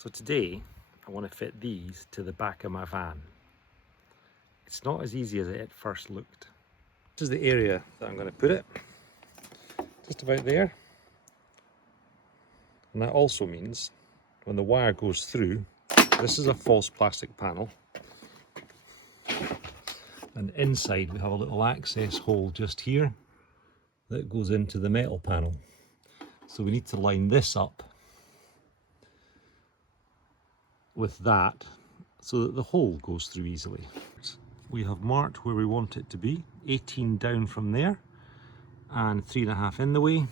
So today I want to fit these to the back of my van. It's not as easy as it at first looked. This is the area that I'm going to put it, just about there. And that also means when the wire goes through, this is a false plastic panel. And inside we have a little access hole just here that goes into the metal panel. So we need to line this up with that so that the hole goes through easily. We have marked where we want it to be, 18 down from there and 3.5 in the way.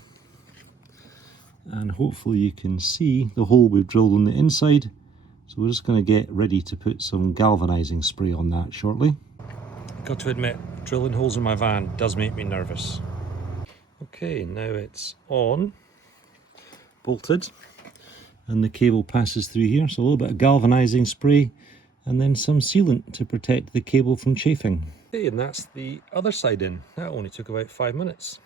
And hopefully you can see the hole we've drilled on the inside. So we're just going to get ready to put some galvanizing spray on that shortly. Got to admit, drilling holes in my van does make me nervous. Okay, now it's on, bolted, and the cable passes through here. So a little bit of galvanizing spray and then some sealant to protect the cable from chafing. Okay, and that's the other side in. That only took about 5 minutes.